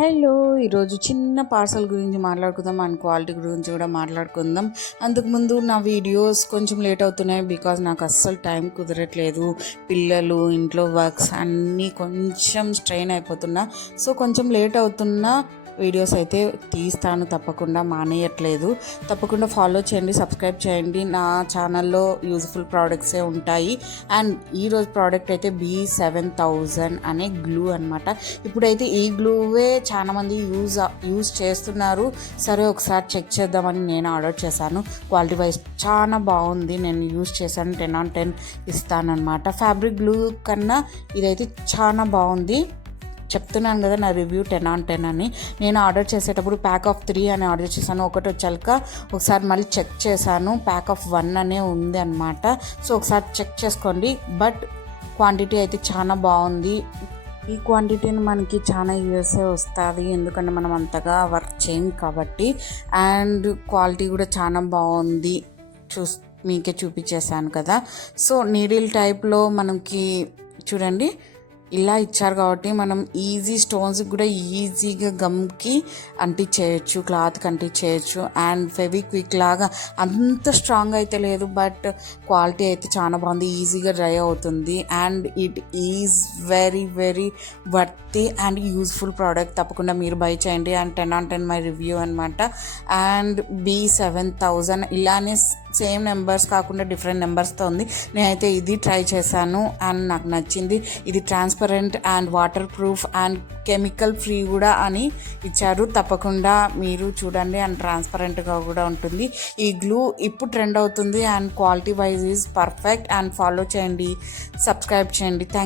Hello, ఈరోజు చిన్న parcel గురించి మాట్లాడుకుందాం అండ్ క్వాలిటీ గురించి కూడా మాట్లాడుకుందాం. అంతకుముందు నా వీడియోస్ కొంచెం లేట్ అవుతున్నాయి బికాజ్ నాకు అస్సలు టైం కుదరట్లేదు. పిల్లలు, ఇంట్లో వర్క్స్ అన్నీ కొంచెం స్ట్రెయిన్ అయిపోతున్నా. సో కొంచెం లేట్ అవుతున్నా వీడియోస్ అయితే తీస్తాను, తప్పకుండా మానేయట్లేదు. తప్పకుండా ఫాలో చేయండి, సబ్స్క్రైబ్ చేయండి. నా ఛానల్లో యూజ్ఫుల్ ప్రోడక్ట్సే ఉంటాయి. అండ్ ఈరోజు ప్రోడక్ట్ అయితే B7000 అనే గ్లూ అనమాట. ఇప్పుడైతే ఈ గ్లూవే చాలామంది యూజ్ చేస్తున్నారు. సరే ఒకసారి చెక్ చేద్దామని నేను ఆర్డర్ చేశాను. క్వాలిటీ వైజ్ చాలా బాగుంది. నేను యూజ్ చేశాను, 10/10 ఇస్తానన్నమాట. ఫ్యాబ్రిక్ గ్లూ కన్నా ఇదైతే చాలా బాగుంది. చెప్తున్నాను కదా, నా రివ్యూ 10/10 అని. నేను ఆర్డర్ చేసేటప్పుడు ప్యాక్ ఆఫ్ 3 అని ఆర్డర్ చేశాను. ఒకటి వచ్చాక ఒకసారి మళ్ళీ చెక్ చేశాను, ప్యాక్ ఆఫ్ 1 అనే ఉంది అనమాట. సో ఒకసారి చెక్ చేసుకోండి. బట్ క్వాంటిటీ అయితే చాలా బాగుంది. ఈ క్వాంటిటీని మనకి చాలా యూఎస్ఏ వస్తుంది, ఎందుకంటే మనం అంతగా వర్క్ చేయం కాబట్టి. అండ్ క్వాలిటీ కూడా చాలా బాగుంది, మీకే చూపించేశాను కదా. సో నీడిల్ టైప్లో మనకి చూడండి ఇలా ఇచ్చారు కాబట్టి మనం ఈజీ స్టోన్స్కి కూడా ఈజీగా గమ్కి అంటించేయచ్చు, క్లాత్కి అంటించేయచ్చు. అండ్ ఫెవిక్విక్ లాగా అంత స్ట్రాంగ్ అయితే లేదు, బట్ క్వాలిటీ అయితే చాలా బాగుంది, ఈజీగా డ్రై అవుతుంది. And it is very very worthy and useful product. తప్పకుండా మీరు బై చేయండి. అండ్ 10/10 మై రివ్యూ అనమాట. అండ్ B7000 ఇలానే సేమ్ నెంబర్స్ కాకుండా డిఫరెంట్ నెంబర్స్తో ఉంది. నేనైతే ఇది ట్రై చేశాను అండ్ నాకు నచ్చింది. ఇది transparent and water proof and chemical free కూడా అని ఇచ్చారు. తప్పకుండా మీరు చూడండి. అండ్ ట్రాన్స్పరెంట్గా కూడా ఉంటుంది. ఈ గ్లూ ఇప్పుడు ట్రెండ్ అవుతుంది and quality wise is perfect. And follow చేయండి, సబ్స్క్రైబ్ చేయండి. థ్యాంక్